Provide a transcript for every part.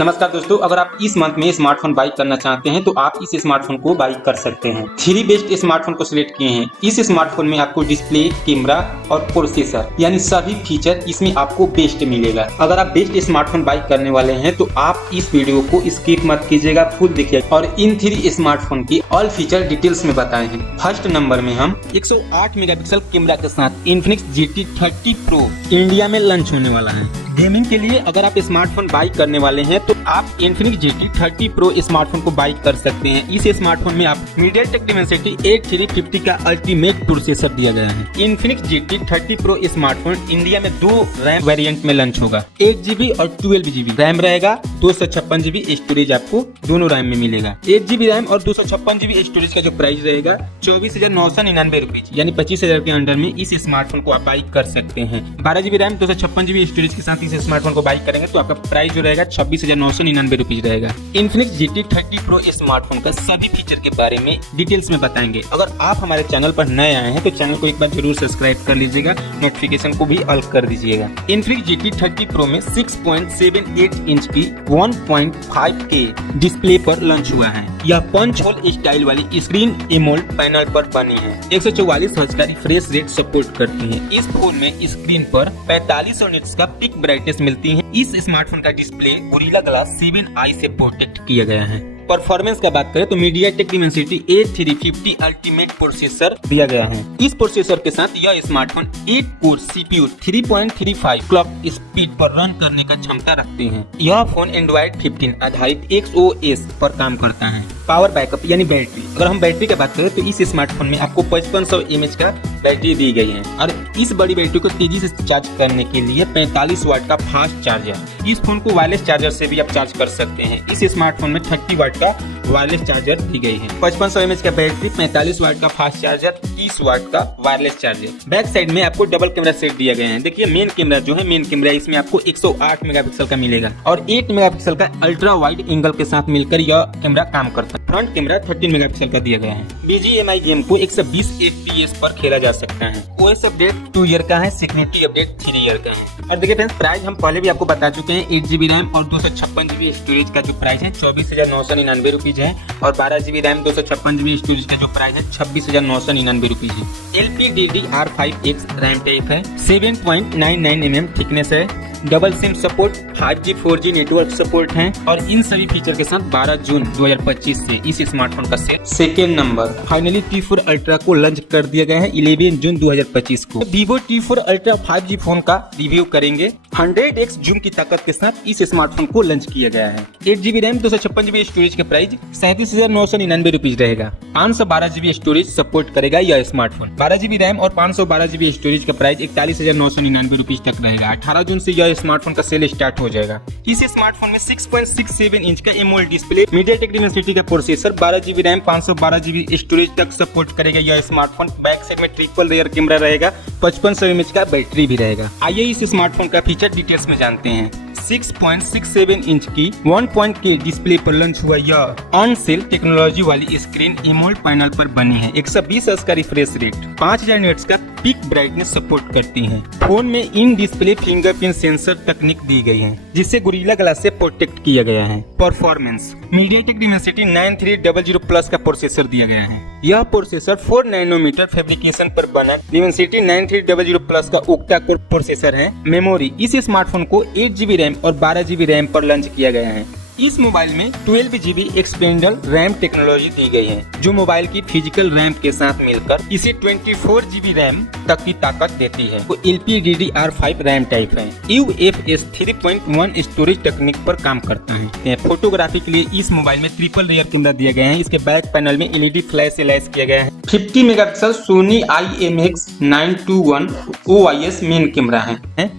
नमस्कार दोस्तों, अगर आप इस मंथ में स्मार्टफोन बाई करना चाहते हैं तो आप इस स्मार्टफोन को बाई कर सकते हैं। 3 बेस्ट स्मार्टफोन को सिलेक्ट किए हैं। इस स्मार्टफोन में आपको डिस्प्ले, कैमरा और प्रोसेसर यानी सभी फीचर इसमें आपको बेस्ट मिलेगा। अगर आप बेस्ट स्मार्टफोन बाई करने वाले हैं तो आप इस वीडियो को स्किप मत कीजिएगा, फुल देखिए और इन 3 स्मार्टफोन की ऑल फीचर डिटेल्स में बताए हैं। फर्स्ट नंबर में हम 108 मेगापिक्सल कैमरा के साथ इन्फिनिक्स GT 30 Pro इंडिया में लॉन्च होने वाला है। गेमिंग के लिए अगर आप स्मार्टफोन बाई करने वाले हैं तो आप इन्फिनिक्स GT 30 Pro स्मार्टफोन को बाई कर सकते हैं। इस स्मार्टफोन में आप मीडियाटेक डिमेंसिटी 8350 का अल्टीमेट प्रोसेसर दिया गया है। Infinix GT 30 Pro smartphone India में 2 रैम वेरिएंट में लॉन्च होगा। 8GB और 12GB रैम रहेगा। 256GB स्टोरेज आपको दोनों रैम में मिलेगा। 8GB रैम और 256GB स्टोरेज का जो प्राइस रहेगा 24,999 रुपीज यानी 25,000 के अंडर में इस स्मार्टफोन को आप बाई कर सकते हैं। 12GB रैम 256GB स्टोरेज के साथ इस स्मार्टफोन को बाई करेंगे तो आपका प्राइस जो रहेगा 26,999 रुपीज रहेगा। इन्फिनिक्स GT 30 Pro स्मार्टफोन का सभी फीचर के बारे में डिटेल्स में बताएंगे। अगर आप हमारे चैनल पर नए आए हैं तो चैनल को एक बार जरूर सब्सक्राइब कर लीजिएगा, नोटिफिकेशन को भी ऑल कर दीजिएगा। इन्फिनिक्स GT 30 Pro में 6.78 इंच की 1.5K डिस्प्ले पर लॉन्च हुआ है। यह पंच होल स्टाइल वाली स्क्रीन एमोल्ड पैनल पर बनी है। 144 हर्ट्ज का रिफ्रेश रेट सपोर्ट करती है। इस फोन में स्क्रीन पर 4500 निट्स का पिक ब्राइटनेस मिलती है। इस स्मार्टफोन का डिस्प्ले गोरिल्ला ग्लास 7i से प्रोटेक्ट किया गया है। परफॉर्मेंस का बात करें तो मीडियाटेक डिमेंसिटी 8350 अल्टीमेट प्रोसेसर दिया गया है। इस प्रोसेसर के साथ यह smartphone 8 core CPU 3.35 clock speed पर रन करने का क्षमता रखते हैं। यह फोन एंड्रॉइड 15 आधारित XOS पर काम करता है। पावर बैकअप यानी बैटरी, अगर हम बैटरी की बात करें तो इस स्मार्टफोन में आपको 5500 mAh का बैटरी दी गई है और इस बड़ी बैटरी को तेजी से चार्ज करने के लिए 45 वाट का फास्ट चार्जर। इस फोन को वायरलेस चार्जर से भी आप चार्ज कर सकते हैं। इस स्मार्टफोन में 30 वाट का वायरलेस चार्जर दी गई है। 5500 mAh का बैटरी, 45 वाट का फास्ट चार्जर, 30 वाट का वायरलेस चार्जर। बैक साइड में आपको डबल कैमरा सेट दिया गया है। देखिए मेन कैमरा जो है, मेन कैमरा इसमें आपको 108 मेगापिक्सल का मिलेगा और 8 मेगापिक्सल का अल्ट्रा वाइड एंगल के साथ मिलकर यह कैमरा काम करता है। फ्रंट कैमरा 13 मेगापिक्सल का दिया गया है। BGMI गेम को 120 FPS पर खेला जा सकता है। OS अपडेट 2 ईयर का है, सिक्योरिटी अपडेट 3 ईयर का है। और देखिए फ्रेंड्स, प्राइस हम पहले भी आपको बता चुके हैं। 8GB रैम और 256GB स्टोरेज का जो प्राइस है 24,999 रुपीज है और 12GB रैम 256GB स्टोरेज का जो प्राइस है 26,999 रुपीज है। LPDDR5X रैम टाइप है, 7.99 mm थिकनेस है, double SIM support, 5G 4G network support है और इन सभी फीचर के साथ 12 जून 2025 से इस स्मार्टफोन का sale. Second number, finally T4 ultra को लॉन्च कर दिया गया है 11 जून 2025 को। Vivo T4 ultra 5G phone का रिव्यू करेंगे। 100x जूम की ताकत के साथ इस स्मार्टफोन को लॉन्च किया गया है। 8GB रैम 256GB स्टोरेज का प्राइस 37,999 रुपीज रहेगा। 512GB स्टोरेज सपोर्ट करेगा यह स्मार्टफोन। 12GB रैम और 512GB स्टोरेज का प्राइस 41,999 रुपीज तक रहेगा। 18 जून से स्मार्टफोन का सेल स्टार्ट हो जाएगा। इस स्मार्टफोन में 6.67 इंच का एमोलेड डिस्प्ले, मीडियाटेक डिमेंसिटी का processor, 12GB RAM, 512GB storage तक सपोर्ट करेगा यह स्मार्टफोन। बैक साइड में ट्रिपल लेयर कैमरा रहेगा, 5500 mAh का बैटरी भी रहेगा। आइए इस स्मार्टफोन का फीचर डिटेल्स में जानते हैं। 6.67 इंच की 1.K डिस्प्ले पर लॉन्च हुआ यह ऑन सेल टेक्नोलॉजी वाली स्क्रीन एमोलेड पैनल पर बनी है। 120 हर्ट्ज का रिफ्रेश रेट, 5000 निट्स का पीक ब्राइटनेस सपोर्ट करती है। फोन में इन डिस्प्ले फिंगरप्रिंट सेंसर तकनीक दी गई है जिससे गोरिल्ला ग्लास से प्रोटेक्ट किया गया है। परफॉर्मेंस, मीडियाटेक डिमेंसिटी 9300 प्लस का प्रोसेसर दिया गया है। यह प्रोसेसर 4 नैनोमीटर फैब्रिकेशन पर बना डिमेंसिटी 9300 प्लस का ओक्टा कोर प्रोसेसर है। मेमोरी, इस स्मार्टफोन को 8GB रैम और 12GB रैम पर लॉन्च किया गया है। इस मोबाइल में 12GB एक्सपेंडल रैम टेक्नोलॉजी दी गई है जो मोबाइल की फिजिकल रैम के साथ मिलकर इसे 24GB रैम तक की ताकत देती है। वो LPDDR5 रैम टाइप है। UFS 3.1 स्टोरेज तकनीक पर काम करता है। फोटोग्राफी के लिए इस मोबाइल में ट्रिपल रेयर कैमरा दिया गया है। इसके बैक पैनल में LED फ्लैश से लैस किया गया है। 50 megapixel Soni IMX921 OIS main camera है।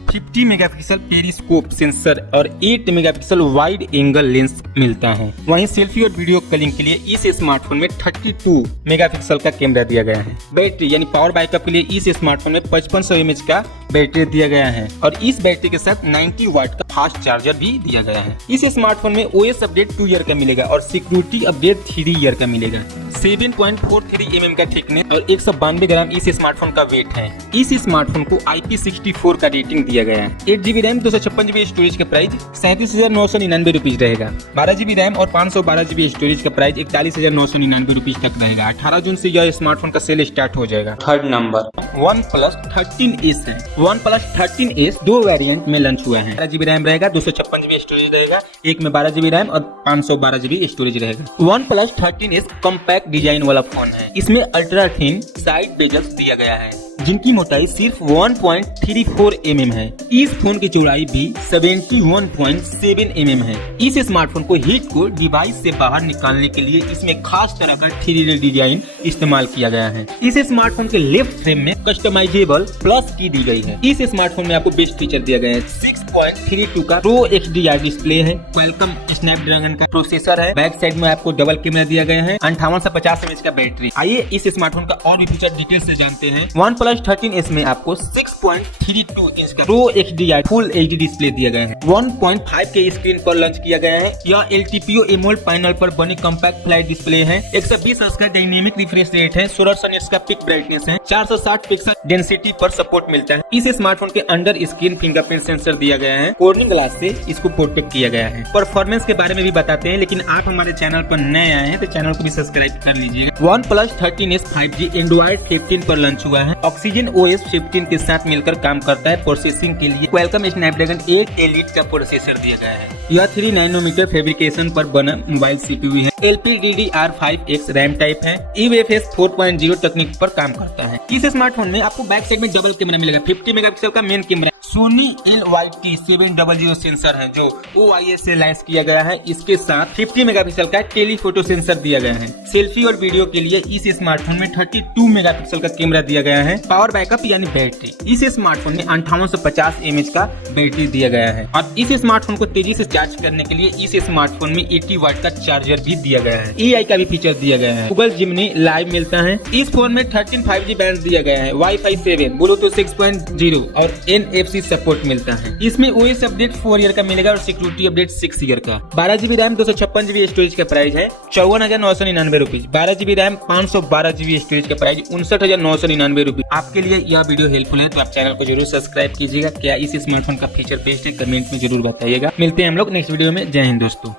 50 मेगापिक्सल पेरिस्कोप सेंसर और 8 मेगापिक्सल वाइड एंगल लेंस मिलता है। वहीं सेल्फी और वीडियो कॉलिंग के लिए इस स्मार्टफोन में 32 मेगापिक्सल का कैमरा दिया गया है। बैटरी यानी पावर बैकअप के लिए इस स्मार्टफोन में 5500 mAh का बैटरी दिया गया है और इस बैटरी के साथ 90 वाट का फास्ट चार्जर भी दिया गया है। इस स्मार्टफोन में OS अपडेट 2 ईयर का मिलेगा और सिक्योरिटी अपडेट 3 ईयर का मिलेगा। 7.43 mm का थिकनेस और 192 ग्राम इस स्मार्टफोन का वेट है। इस स्मार्टफोन को IP64 का रेटिंग दिया गया है। 8GB रैम 256GB स्टोरेज का प्राइस 37,999 रुपीज रहेगा। 12GB रैम और 512GB स्टोरेज का प्राइस 41,999 रुपीज तक रहेगा। 18 जून से यह स्मार्टफोन का सेल स्टार्ट हो जाएगा। थर्ड नंबर OnePlus 13S है। OnePlus 13S 2 वेरिएंट में लॉन्च हुआ है। 12GB रैम रहेगा, 256GB स्टोरेज रहेगा, एक में 12GB रैम और 512GB स्टोरेज रहेगा। OnePlus 13S कॉम्पैक्ट डिजाइन वाला फोन है। इसमें अल्ट्रा थिन साइड बेजल्स दिया गया है जिनकी मोटाई सिर्फ 1.34 mm है। इस फोन की चौड़ाई भी 71.7 mm है। इस स्मार्टफोन को हीट को डिवाइस से बाहर निकालने के लिए इसमें खास तरह का 3D डिजाइन इस्तेमाल किया गया है। इस स्मार्टफोन के लेफ्ट फ्रेम में कस्टमाइजेबल प्लस की दी गई है। इस स्मार्टफोन में आपको बेस्ट फीचर दिया गया है। 6.32 का Pro HDR डिस्प्ले है। क्वालकॉम स्नैपड्रैगन का प्रोसेसर है। बैक साइड में आपको डबल कैमरा दिया गया है। 58 से 50 mAh का बैटरी। आइए इस स्मार्टफोन का और भी फीचर डिटेल से जानते हैं। OnePlus 13S में आपको 6.32 इंच का Pro HDR full HD display दिया गया है। 1.5 के स्क्रीन पर लॉन्च किया गया है। यह LTPO AMOLED पैनल पर बनी कॉम्पैक्ट फ्लैट डिस्प्ले है। 120 हर्ट्ज का डायनेमिक रिफ्रेश रेट है। 1600 निट्स का पिक ब्राइटनेस है। 460 पिक्सल डेंसिटी पर सपोर्ट मिलता है। इस स्मार्टफोन के अंडर स्क्रीन फिंगरप्रिंट सेंसर दिया गया है। कॉर्निंग ग्लास से इसको प्रोटेक्ट किया गया है। परफॉर्मेंस के बारे में भी बताते हैं, लेकिन आप हमारे चैनल पर नए आए हैं तो चैनल को भी सब्सक्राइब कर लीजिएगा। OnePlus 13S 5G Android 15 पर लॉन्च हुआ है। ऑक्सीजन OS 15 के साथ मिलकर काम करता है। प्रोसेसिंग के लिए क्वालकॉम स्नैपड्रैगन 8 Elite का प्रोसेसर दिया गया है। यह 3 नैनोमीटर फैब्रिकेशन पर बना मोबाइल CPU है। LPDDR5X रैम टाइप है। UFS 4.0 तकनीक पर काम करता है। इस स्मार्टफोन में आपको बैक साइड में डबल कैमरा मिलेगा। 50 मेगापिक्सल का main camera. Sony LYT700 sensor है जो OIS से लैस किया गया है। इसके साथ 50 मेगापिक्सल का टेलीफोटो सेंसर दिया गया है। सेल्फी और वीडियो के लिए इस स्मार्टफोन में 32 मेगापिक्सल का कैमरा दिया गया है। पावर बैकअप यानी बैटरी, इस स्मार्टफोन में 58 से 50 mAh का बैटरी दिया गया है। और इस स्मार्टफोन को तेजी से चार्ज करने के लिए इस स्मार्टफोन में 80 वाट का चार्जर भी दिया गया है। AI का भी फीचर दिया गया है। गूगल जिमनी लाइव मिलता है। इस फोन में 13 5G बैंड दिया गया है। Wi-Fi 7, Bluetooth 6.0 और NFC सपोर्ट मिलता है। इसमें OS अपडेट 4 ईयर का मिलेगा और सिक्योरिटी अपडेट 6 ईयर का। 12GB रैम 256GB स्टोरेज का प्राइस है 54,999 rupees. 12GB RAM 512GB storage का प्राइस 59,999 रुपीज। आपके लिए यह वीडियो हेल्पफुल है तो आप चैनल को जरूर सब्सक्राइब कीजिएगा। क्या इस स्मार्टफोन का फीचर बेस्ट है, कमेंट में जरूर बताइएगा। मिलते हैं हम लोग नेक्स्ट वीडियो में। जय हिंद दोस्तों।